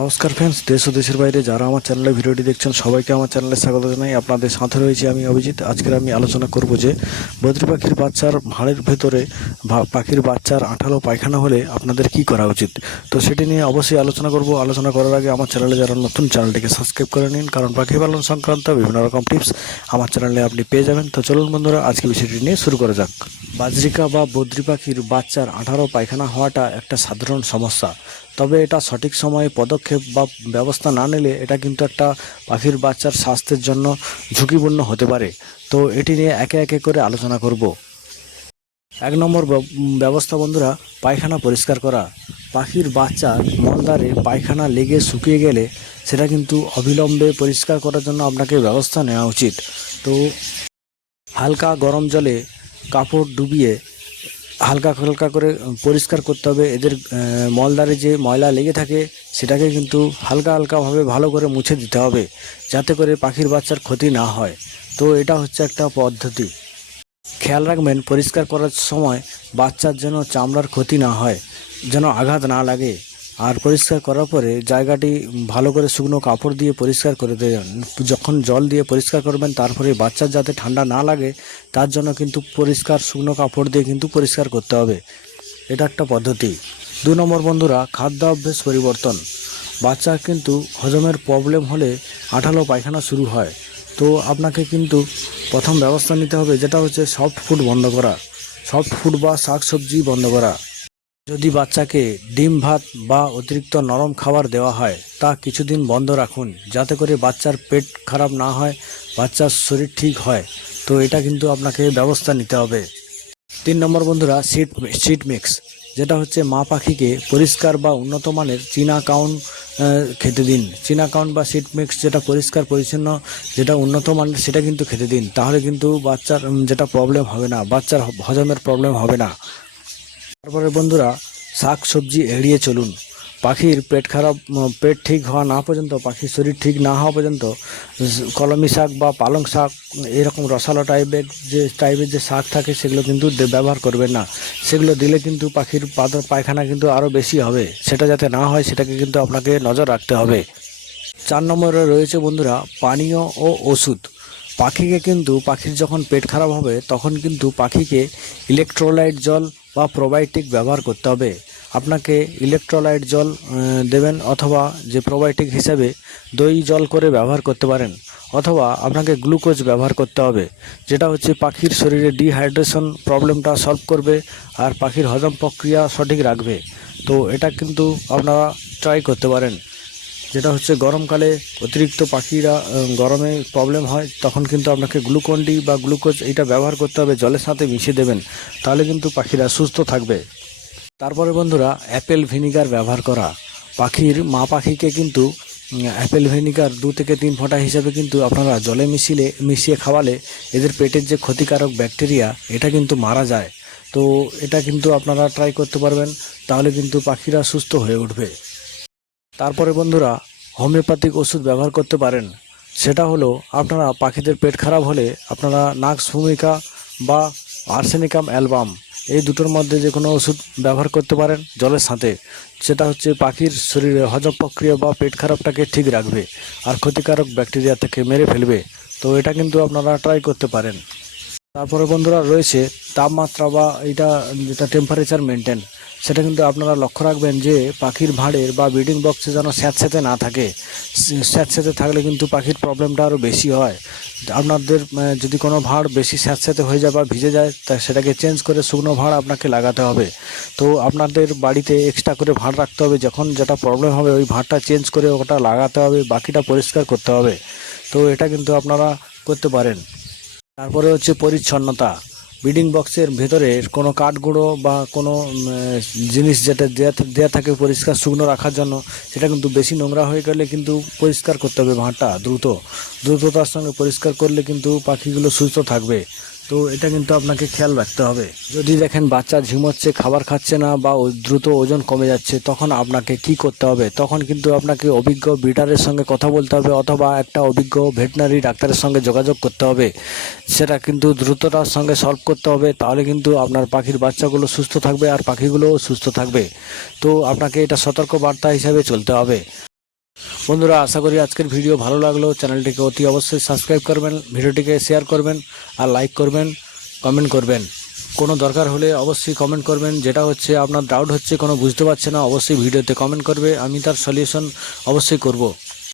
নমস্কার ফ্রেন্ডস, দেশ ও দেশের বাইরে যারা আমার চ্যানেলে ভিডিওটি দেখছেন সবাইকে আমার চ্যানেলে স্বাগত জানাই। আপনাদের সাথে রয়েছে আমি অভিজিৎ। আজকের আমি আলোচনা করব যে বদ্রি পাখির বাচ্চার ভাঁড়ের ভেতরে পাখির বাচ্চার আঠালো পায়খানা হলে আপনাদের কি করা উচিত। তো সেটি নিয়ে অবশ্যই আলোচনা করব। আলোচনা করার আগে আমার চ্যানেলে যারা নতুন, চ্যানেলটিকে সাবস্ক্রাইব করে নিন, কারণ পাখি পালন সংক্রান্ত বিভিন্ন রকম টিপস আমার চ্যানেলে আপনি পেয়ে যাবেন। তো চলুন বন্ধুরা, আজকে বিষয়টি নিয়ে শুরু করা যাক। বাজরিকা বা বদ্রি পাখির বাচ্চার আঠালো পায়খানা হওয়াটা একটা সাধারণ সমস্যা, তবে এটা সঠিক সময়ে পদক্ষেপ বা ব্যবস্থা না নিলে এটা কিন্তু একটা পাখির বাচ্চার স্বাস্থ্যের জন্য ঝুঁকিপূর্ণ হতে পারে। তো এটি নিয়ে একে একে করে আলোচনা করব। 1 নম্বর ব্যবস্থা বন্ধুরা, পায়খানা পরিষ্কার করা। পাখির বাচ্চার মলদ্বারে পায়খানা লেগে শুকিয়ে গেলে সেটা কিন্তু অবিলম্বে পরিষ্কার করার জন্য আপনাকে ব্যবস্থা নেওয়া উচিত। তো হালকা গরম জলে কাপড় ডুবিয়ে হালকা হালকা করে পরিষ্কার করতে হবে। এদের মলদ্বারে যে ময়লা লেগে থাকে সেটাকে কিন্তু হালকা হালকাভাবে ভালো করে মুছে দিতে হবে, যাতে করে পাখির বাচ্চার ক্ষতি না হয়। তো এটা হচ্ছে একটা পদ্ধতি। খেয়াল রাখবেন পরিষ্কার করার সময় বাচ্চার যেন চামড়ার ক্ষতি না হয়, যেন আঘাত না লাগে। আর পরিষ্কার করার পরে জায়গাটি ভালো করে শুকনো কাপড় দিয়ে পরিষ্কার করে দেবেন। যখন জল দিয়ে পরিষ্কার করবেন তারপরে বাচ্চার যাতে ঠান্ডা না লাগে তার জন্য কিন্তু পরিষ্কার শুকনো কাপড় দিয়ে কিন্তু পরিষ্কার করতে হবে। এটা একটা পদ্ধতি। 2 নম্বর বন্ধুরা, খাদ্যাভ্যাস পরিবর্তন। বাচ্চার কিন্তু হজমের প্রবলেম হলে আঠালো পায়খানা শুরু হয়। তো আপনাকে কিন্তু প্রথম ব্যবস্থা নিতে হবে, যেটা হচ্ছে সফট ফুড বন্ধ করা। সফট ফুড বা শাকসবজি বন্ধ করা। যদি বাচ্চাকে ডিম ভাত বা অতিরিক্ত নরম খাবার দেওয়া হয় তা কিছুদিন বন্ধ রাখুন, যাতে করে বাচ্চার পেট খারাপ না হয়, বাচ্চার শরীর ঠিক হয়। তো এটা কিন্তু আপনাকে ব্যবস্থা নিতে হবে। 3 নম্বর বন্ধুরা, সিড মিক্স, যেটা হচ্ছে মা পাখিকে পরিষ্কার বা উন্নত মানের চীনা কাউন খেতে দিন। চীনা কাউন বা সিড মিক্স যেটা পরিষ্কার পরিচ্ছন্ন, যেটা উন্নত মানের, সেটা কিন্তু খেতে দিন। তাহলে কিন্তু বাচ্চার যেটা প্রবলেম হবে না, বাচ্চার হজমের প্রবলেম হবে না। তারপরে বন্ধুরা, শাক সবজি এড়িয়ে চলুন। পাখির পেট ঠিক হওয়া না পর্যন্ত, পাখির শরীর ঠিক না হওয়া পর্যন্ত কলমি শাক বা পালং শাক, এরকম রসালো টাইপের যে শাক থাকে সেগুলো কিন্তু ব্যবহার করবেন না। সেগুলো দিলে কিন্তু পাখির পায়খানা কিন্তু আরও বেশি হবে। সেটা যাতে না হয় সেটাকে কিন্তু আপনাকে নজর রাখতে হবে। 4 নম্বরে রয়েছে বন্ধুরা, পানীয় ও ওষুধ। পাখির যখন পেট খারাপ হবে তখন কিন্তু পাখিকে ইলেকট্রোলাইট জল বা প্রোবায়োটিক ব্যবহার করতে হবে। আপনাকে ইলেকট্রোলাইট জল দেবেন, অথবা যে প্রোবায়োটিক হিসেবে দই জল করে ব্যবহার করতে পারেন, অথবা আপনাকে গ্লুকোজ ব্যবহার করতে হবে, যেটা হচ্ছে পাখির শরীরে ডিহাইড্রেশন প্রবলেমটা সলভ করবে আর পাখির হজম প্রক্রিয়া সঠিক রাখবে। তো এটা কিন্তু আপনারা ট্রাই করতে পারেন। যেটা হচ্ছে গরমকালে অতিরিক্ত পাখিরা গরমে প্রবলেম হয়, তখন কিন্তু আপনাকে গ্লুকন ডি বা গ্লুকোজ এইটা ব্যবহার করতে হবে, জলের সাথে মিশিয়ে দেবেন, তাহলে কিন্তু পাখিরা সুস্থ থাকবে। তারপরে বন্ধুরা, অ্যাপেল ভিনিগার ব্যবহার করা। মা পাখিকে কিন্তু অ্যাপেল ভিনিগার 2 থেকে 3 ফোঁটা হিসেবে কিন্তু আপনারা জলে মিশিয়ে খাওয়ালে এদের পেটের যে ক্ষতিকারক ব্যাকটেরিয়া এটা কিন্তু মারা যায়। তো এটা কিন্তু আপনারা ট্রাই করতে পারবেন, তাহলে কিন্তু পাখিরা সুস্থ হয়ে উঠবে। তারপরে বন্ধুরা, হোমিওপ্যাথিক ওষুধ ব্যবহার করতে পারেন। সেটা হলো, আপনারা পাখিদের পেট খারাপ হলে আপনারা নাক্স ভূমিকা বা আর্সেনিকাম অ্যালবাম, এই দুটোর মধ্যে যে কোনো ওষুধ ব্যবহার করতে পারেন জলের সাথে। সেটা হচ্ছে পাখির শরীরে হজম প্রক্রিয়া বা পেট খারাপটাকে ঠিক রাখবে আর ক্ষতিকারক ব্যাকটেরিয়া থেকে মেরে ফেলবে। তো এটা কিন্তু আপনারা ট্রাই করতে পারেন। তারপরে বন্ধুরা রয়েছে তাপমাত্রা বা যেটা টেম্পারেচার মেনটেন। সেটা কিন্তু আপনারা লক্ষ্য রাখবেন যে পাখির ভাঁড়ের বা ব্রিডিং বক্সে যেন স্যাঁতস্যাঁতে না থাকে। স্যাঁতস্যাঁতে থাকলে কিন্তু পাখির প্রবলেমটা আরও বেশি হয়। আপনাদের যদি কোনো ভাঁড় বেশি স্যাঁতস্যাঁতে হয়ে যায় বা ভিজে যায়, তা সেটাকে চেঞ্জ করে শুকনো ভাঁড় আপনাকে লাগাতে হবে। তো আপনাদের বাড়িতে এক্সট্রা করে ভাঁড় রাখতে হবে, যখন যেটা প্রবলেম হবে ওই ভাঁড়টা চেঞ্জ করে ওটা লাগাতে হবে, বাকিটা পরিষ্কার করতে হবে। তো এটা কিন্তু আপনারা করতে পারেন। তারপরে হচ্ছে পরিচ্ছন্নতা। ব্রিডিং বক্সের ভেতরে কোনো কাঠগুঁড়ো বা কোনো জিনিস যেটা দেয়া থাকে পরিষ্কার শুকনো রাখার জন্য, সেটা কিন্তু বেশি নোংরা হয়ে গেলে কিন্তু পরিষ্কার করতে হবে ভাঁড়টা দ্রুততার সঙ্গে পরিষ্কার করলে কিন্তু পাখিগুলো সুস্থ থাকবে। তো এটা কিন্তু আপনাকে খেয়াল রাখতে হবে। যদি দেখেন বাচ্চা ঝিমোচ্ছে, খাবার খাচ্ছে না বা দ্রুত ওজন কমে যাচ্ছে, তখন আপনাকে কি করতে হবে? তখন কিন্তু আপনাকে অভিজ্ঞ ব্রিডারের সঙ্গে কথা বলতে হবে, অথবা একটা অভিজ্ঞ ভেটেরিনারি ডাক্তারের সঙ্গে যোগাযোগ করতে হবে। সেটা কিন্তু দ্রুততার সঙ্গে সলভ করতে হবে, তাহলে কিন্তু আপনার পাখির বাচ্চাগুলো সুস্থ থাকবে আর পাখিগুলোও সুস্থ থাকবে। তো আপনাকে এটা সতর্ক বার্তা হিসাবে চলতে হবে। বন্ধুরা, আশা করি আজকের ভিডিও ভালো লাগলো। চ্যানেলটিকে অতি অবশ্যই সাবস্ক্রাইব করবেন, ভিডিওটিকে শেয়ার করবেন আর লাইক করবেন, কমেন্ট করবেন। কোনো দরকার হলে অবশ্যই কমেন্ট করবেন। যেটা হচ্ছে আপনার ডাউট হচ্ছে, কোনো বুঝতে পারছে না, অবশ্যই ভিডিওতে কমেন্ট করবে, আমি তার সলিউশন অবশ্যই করব।